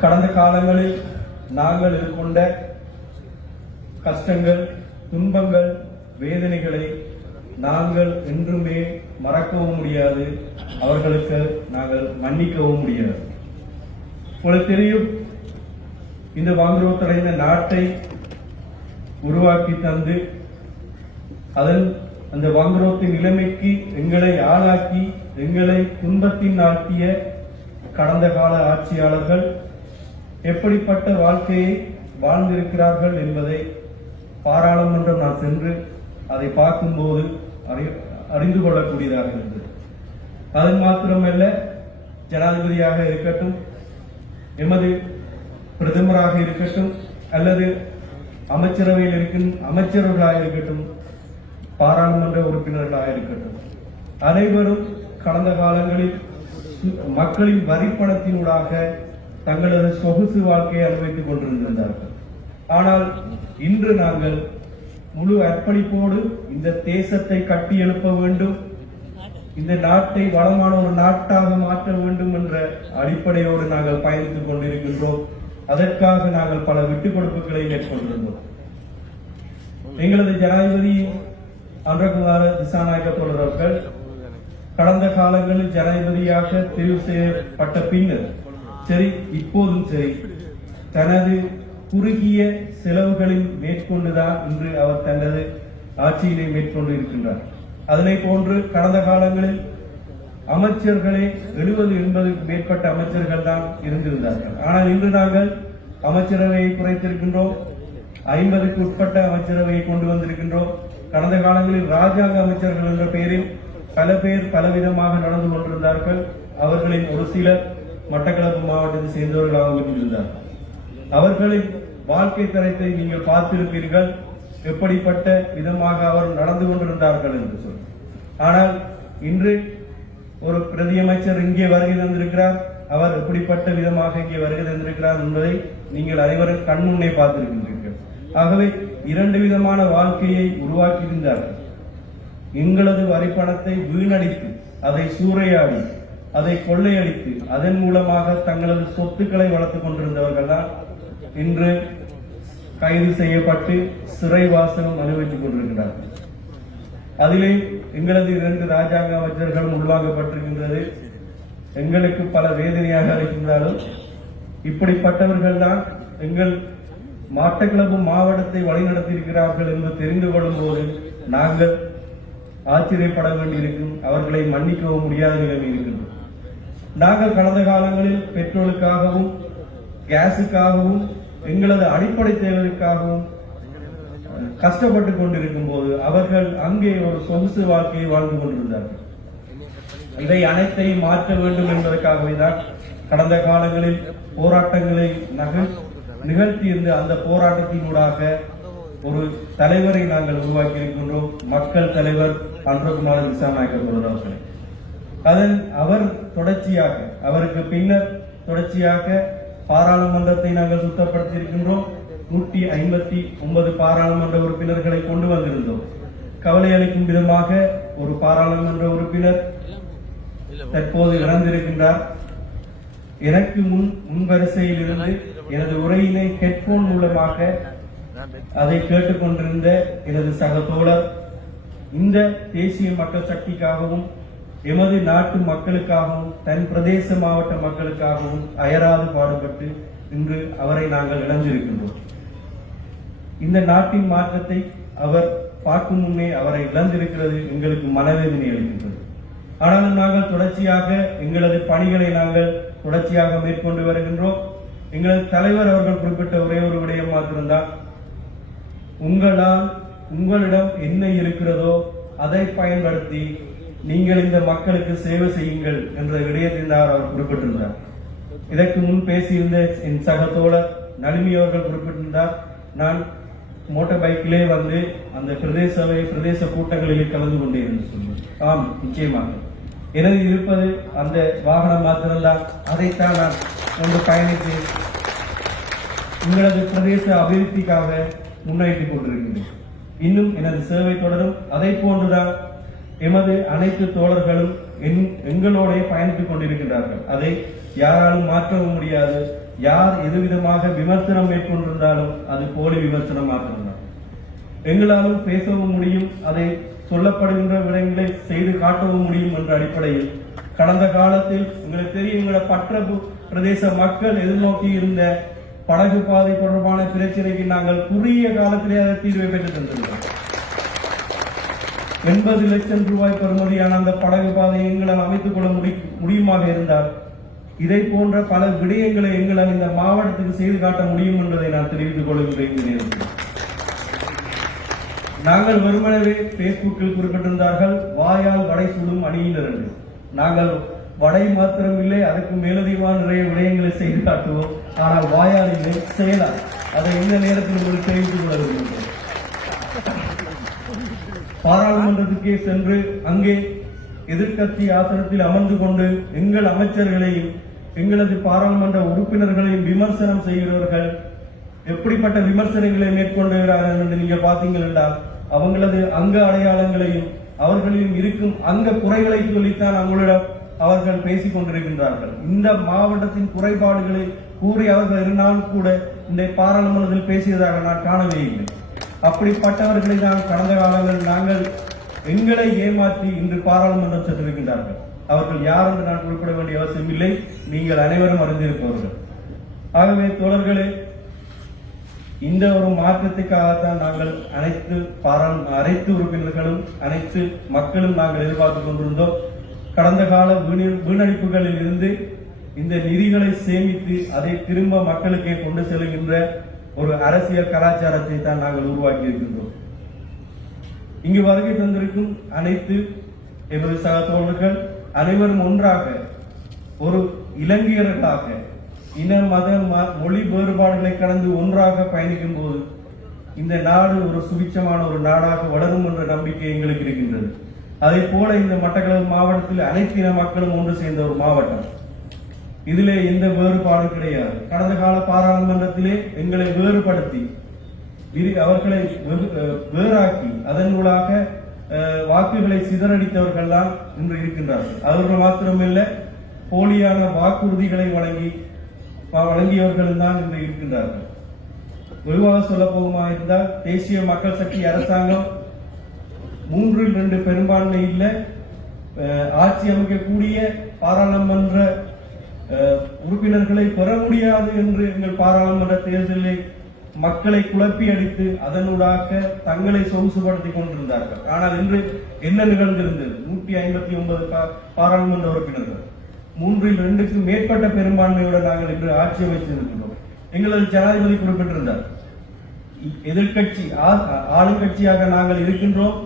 கடந்த காலங்களில் நாங்கள் எதிர்கொண்ட கஷ்டங்கள் துன்பங்கள் வேதனைகளை நாங்கள் என்றுமே மறக்கவும் முடியாது. அவர்களுக்கு நாங்கள் மன்னிக்கவும் முடியாது. உங்களுக்கு தெரியும் இந்த வாங்குரோத்தடைந்த நாட்டை உருவாக்கி தந்து அதன் அந்த வாங்குரோத்தின் நிலைமைக்கு எங்களை ஆளாக்கி எங்களை துன்பத்தின் ஆட்டிய கடந்த கால ஆட்சியாளர்கள் எப்படிப்பட்ட வாழ்க்கையை வாழ்ந்திருக்கிறார்கள் என்பதை பாராளுமன்றம் நான் சென்று அதை பார்க்கும்போது அறி- அறிந்து கொள்ளக்கூடியதாக இருந்தது. அது மாத்திரமல்ல ஜனாதிபதியாக இருக்கட்டும் எமது பிரதமராக இருக்கட்டும் அல்லது அமைச்சரவையில் இருக்கும் அமைச்சர்களாக இருக்கட்டும் பாராளுமன்ற உறுப்பினர்களாக இருக்கட்டும். அனைவரும் கடந்த காலங்களில் மக்களின் வரிப்பணத்தினூடாக தங்களது சொகுசு வாழ்க்கையை அனுபவித்துக் கொண்டிருந்தார்கள் ஆனால் இன்று நாங்கள் முழு அர்ப்பணிப்போடு இந்த தேசத்தை கட்டி எழுப்ப வேண்டும். இந்த நாட்டை வளமான ஒரு நாட்டாக மாற்ற வேண்டும் என்ற அடிப்படையோடு நாங்கள் பயணித்துக் கொண்டிருக்கின்றோம். அதற்காக நாங்கள் பல விட்டுக் கொடுப்புகளை மேற்கொண்டிருந்தோம். எங்களது ஜனாதிபதி அன்றகுமார திசாநாயக்க தொடர்கள் கடந்த காலங்களில் ஜனாதிபதியாக தெரிவு செய்யப்பட்ட பின்னர் சரி இப்போதும் சரி. தனது குறுகிய செலவுகளில் மேற்கொண்டுதான் இன்று அவர் தனது ஆட்சியினை மேற்கொண்டு இருக்கின்றார். அதனை போன்று கடந்த காலங்களில் அமைச்சர்களே எழுபது எண்பதுக்கு மேற்பட்ட அமைச்சர்கள் தான் இருந்திருந்தார்கள். ஆனால் இன்று நாங்கள் அமைச்சரவையை குறைத்திருக்கின்றோம். ஐம்பதுக்கு உட்பட்ட அமைச்சரவையை கொண்டு வந்திருக்கின்றோம். கடந்த காலங்களில் ராஜாங்க அமைச்சர்கள் என்ற பெயரில் பல பேர் பலவிதமாக நடந்து கொண்டிருந்தார்கள். அவர்களின் ஒரு சிலர் மட்டக்களப்பு மாவட்டத்தை சேர்ந்தவர்களாகவும் இருந்தார்கள் அவர்களின் வாழ்க்கை தரத்தை நீங்கள் பார்த்திருப்பீர்கள். எப்படிப்பட்ட விதமாக அவர் நடந்து கொண்டிருந்தார்கள் என்று சொல்லி. ஆனால் இன்று ஒரு பிரதியமைச்சர் இங்கே வருகை தந்திருக்கிறார். அவர் எப்படிப்பட்ட விதமாக இங்கே வருகை தந்திருக்கிறார் என்பதை நீங்கள் அனைவரும் கண்முன்னே பார்த்திருக்கின்றீர்கள் ஆகவே இரண்டு விதமான வாழ்க்கையை உருவாக்கியிருந்தார்கள். எங்களது வரிப்பணத்தை வீணடித்து அதை சூறையாடி அதை கொள்ளையடித்து அதன் மூலமாக தங்களது சொத்துக்களை வளர்த்துக் கொண்டிருந்தவர்கள் தான் இன்று கைது செய்யப்பட்டு சிறைவாசனம் அனுபவித்துக் கொண்டிருக்கிறார்கள். அதிலே எங்களது இரண்டு ராஜாங்க அமைச்சர்களும் உள்வாங்கப்பட்டிருக்கின்றது எங்களுக்கு பல வேதனையாக இருக்கின்றாலும் இப்படிப்பட்டவர்கள் தான் எங்கள் மாட்டக்கிளப்பு மாவட்டத்தை வழிநடத்தியிருக்கிறார்கள் என்று தெரிந்து கொள்ளும் போது நாங்கள் ஆச்சரியப்பட வேண்டியிருக்கும் அவர்களை மன்னிக்கவும் முடியாத நிலைமை இருக்கின்றோம் நாங்கள் கடந்த காலங்களில் பெட்ரோலுக்காகவும் கேஸுக்காகவும் எங்களது அடிப்படை தேவைக்காகவும் கஷ்டப்பட்டு கொண்டிருக்கும் போது அவர்கள் அங்கே ஒரு சொகுசு வாழ்க்கையை வாழ்ந்து கொண்டிருந்தார்கள். இதை அனைத்தையும் மாற்ற வேண்டும் என்பதற்காகவே தான் கடந்த காலங்களில் போராட்டங்களை நகல் நிகழ்த்தியிருந்து அந்த போராட்டத்தினூடாக ஒரு தலைவரை நாங்கள் உருவாக்கி இருக்கின்றோம் மக்கள் தலைவர் அன்பகுமார் திசாநாயக்கர் அவர்களை. அதன் அவர் தொடர்ச்சியாக அவருக்கு பின்னர் தொடர்ச்சியாக பாராளுமன்றத்தை நாங்கள் சுத்தப்படுத்தியிருக்கின்றோம். நூற்றி ஐம்பத்தி ஒன்பது பாராளுமன்ற உறுப்பினர்களை கொண்டு வந்திருந்தோம். கவலை அளிக்கும் விதமாக ஒரு பாராளுமன்ற உறுப்பினர் தற்போது இழந்திருக்கின்றார் எனக்கு முன் முன்வரிசையில் இருந்து எனது உரையினை ஹெட்போன் மூலமாக அதை கேட்டுக்கொண்டிருந்த எனது சக தோழர் இந்த தேசிய மக்கள் சக்திக்காகவும் எமது நாட்டு மக்களுக்காகவும் தன் பிரதேச மாவட்ட மக்களுக்காகவும் அயராது பாடுபட்டு இன்று அவரை நாங்கள் இழந்திருக்கின்றோம். இந்த நாட்டின் மாற்றத்தை அவர் பார்க்கும் முன்னே அவரை இழந்திருக்கிறது எங்களுக்கு மனவேதனை அளிக்கின்றது. ஆனாலும் நாங்கள் தொடர்ச்சியாக எங்களது பணிகளை நாங்கள் தொடர்ச்சியாக மேற்கொண்டு வருகின்றோம். எங்களது தலைவர் அவர்கள் குறிப்பிட்ட ஒரே ஒரு விடயம் மாத்திருந்தால் உங்களால் உங்களிடம் என்ன இருக்கிறதோ அதை பயன்படுத்தி நீங்கள் இந்த மக்களுக்கு சேவை செய்யுங்கள் என்ற விடயத்தில் அவர் குறிப்பிட்டிருந்தார். இதற்கு முன் பேசியிருந்த என் சக தோழர் நளினி அவர்கள் குறிப்பிட்டிருந்தார். நான் மோட்டார் பைக்கிலே வந்து அந்த பிரதேச பிரதேச கூட்டங்களில் கலந்து கொண்டேன் என்று சொன்னேன். ஆம் நிச்சயமாக. எனது இருப்பது அந்த வாகனம் மாத்திரம்தான். அதைத்தான் நான் கொண்டு பயணித்து உங்களது பிரதேச அபிவிருத்திக்காக முன்னேற்றி கொண்டிருக்கிறேன். இன்னும் எனது சேவை தொடரும். அதை போன்றுதான் எமது அனைத்து தோழர்களும் எங்களோட பயணித்துக் கொண்டிருக்கின்றார்கள். அதை யாராலும் மாற்றவும் முடியாது. யார் எதுவிதமாக விமர்சனம் மேற்கொண்டிருந்தாலும் அது போலி விமர்சனமாக இருந்தார் எங்களாலும் பேசவும் முடியும் அதை சொல்லப்படுகின்ற விடயங்களை செய்து காட்டவும் முடியும் என்ற அடிப்படையில் கடந்த காலத்தில் உங்களுக்கு தெரியும் எங்களோட பற்ற பிரதேச மக்கள் எதிர்நோக்கி இருந்த படகு பாதை தொடர்பான பிரச்சனைக்கு நாங்கள் குறுகிய காலத்திலே அதை தீர்வை பெற்று தந்திருக்கிறோம். எண்பது லட்சம் ரூபாய் பெறுமதியான அந்த படகு பாதையை எங்களால் அமைத்துக் கொள்ள முடி- முடியுமாக இருந்தால் இதை போன்ற பல விடயங்களை எங்களால் இந்த மாவட்டத்துக்கு செய்து காட்ட முடியும் என்பதை நான் தெரிவித்துக் கொள்கின்றேன் நாங்கள் வெறுமனவே பேஸ்புக்கில் குறிப்பிட்டிருந்தார்கள் வாயால் வடை சுடும் அணியினர் என்று. நாங்கள் வடை மாத்திரம் இல்லை அதற்கு மேலதிகமான நிறைய விடயங்களை செய்து காட்டுவோம். ஆனால் வாயால் இல்லை செயலால் அதை இந்த நேரத்தில் உங்களுக்கு தெரிவித்துக் கொள்ள விரும்புகிறேன். பாராளுமன்றத்துக்கே சென்று அங்கே எதிர்க்கட்சி ஆசனத்தில் அமர்ந்து கொண்டு எங்கள் அமைச்சர்களையும் எங்களது பாராளுமன்ற உறுப்பினர்களையும் விமர்சனம் செய்கிறவர்கள் எப்படிப்பட்ட விமர்சனங்களை மேற்கொண்டுகிறார்கள் என்று நீங்க பாத்தீங்கள் என்றால் அவங்களது அங்க அடையாளங்களையும் அவர்களையும் இருக்கும் அங்க குறைகளை சொல்லித்தான் அவங்களிடம் அவர்கள் பேசிக் கொண்டிருக்கின்றார்கள். இந்த மாவட்டத்தின் குறைபாடுகளை கூறி அவர்கள் இருந்தாலும் கூட இந்த பாராளுமன்றத்தில் பேசியதாக நான் காணவே இல்லை. அப்படிப்பட்டவர்களை தான் கடந்த காலங்களில் நாங்கள் எங்களை ஏமாற்றி இன்று பாராளுமன்றம் சென்றிருக்கின்றார்கள் அவர்கள் யார் என்று நான் குறிப்பிட வேண்டிய அவசியம் இல்லை. நீங்கள் அனைவரும் அறிந்திருப்பவர்கள். ஆகவே தோழர்களே இந்த ஒரு மாற்றத்துக்காகத்தான் நாங்கள் அனைத்து பாராளு அனைத்து உறுப்பினர்களும் அனைத்து மக்களும் நாங்கள் எதிர்பார்த்துக் கொண்டிருந்தோம். கடந்த கால வீண வீணடிப்புகளில் இருந்து இந்த நிதிகளை சேமித்து அதை திரும்ப மக்களுக்கே கொண்டு செல்கின்ற ஒரு அரசியல் கலாச்சாரத்தை தான் நாங்கள் உருவாக்கி இருக்கின்றோம். இங்கு வருகை தந்திருக்கும் அனைத்து எமது சக தோழர்கள் அனைவரும் ஒன்றாக ஒரு இலங்கையர்களாக இன மத ம- மொழி வேறுபாடுகளை கடந்து ஒன்றாக பயணிக்கும் போது இந்த நாடு ஒரு சுபிச்சமான ஒரு நாடாக வளரும் என்ற நம்பிக்கை எங்களுக்கு இருக்கின்றது. அதே போல இந்த மட்டக்களப்பு மாவட்டத்தில் அனைத்து இன மக்களும் ஒன்று சேர்ந்த ஒரு மாவட்டம். இதிலே எந்த வேறுபாடும் கிடையாது. கடந்த கால பாராளுமன்றத்திலே எங்களை வேறுபடுத்தி அவர்களை வெகு- வேறாக்கி அதன் மூலமாக வாக்குகளை சிதறடித்தவர்கள் தான் இன்று இருக்கின்றார்கள். அவர்கள் மாத்திரமல்ல போலியான வாக்குறுதிகளை வழங்கி வழங்கியவர்கள் தான் இன்று இருக்கின்றார்கள். பொதுவாக சொல்ல போகுமா இருந்தால் தேசிய மக்கள் சக்தி அரசாங்கம் மூன்றில் ரெண்டு பெரும்பான்மை ஆட்சி அமைக்கக்கூடிய பாராளுமன்ற உறுப்பினர்களை பெற முடியாது என்று எங்கள் பாராளுமன்ற தேர்தலில் மக்களை குழப்பி அடித்து அதனூடாக தங்களை சொகுசுபடுத்திக் கொண்டிருந்தார்கள். ஆனால் இன்று என்ன நிகழ்ந்திருந்தது? நூற்றி ஐம்பத்தி ஒன்பது பாராளுமன்ற உறுப்பினர்கள். மூன்றில் ரெண்டுக்கு மேற்பட்ட பெரும்பான்மையுடன் நாங்கள் இன்று ஆட்சி அமைச்சிருக்கிறோம் எங்களது ஜனாதிபதி குறிப்பிட்டிருந்தார். எதிர்கட்சி ஆளுங்கட்சியாக நாங்கள் இருக்கின்றோம்.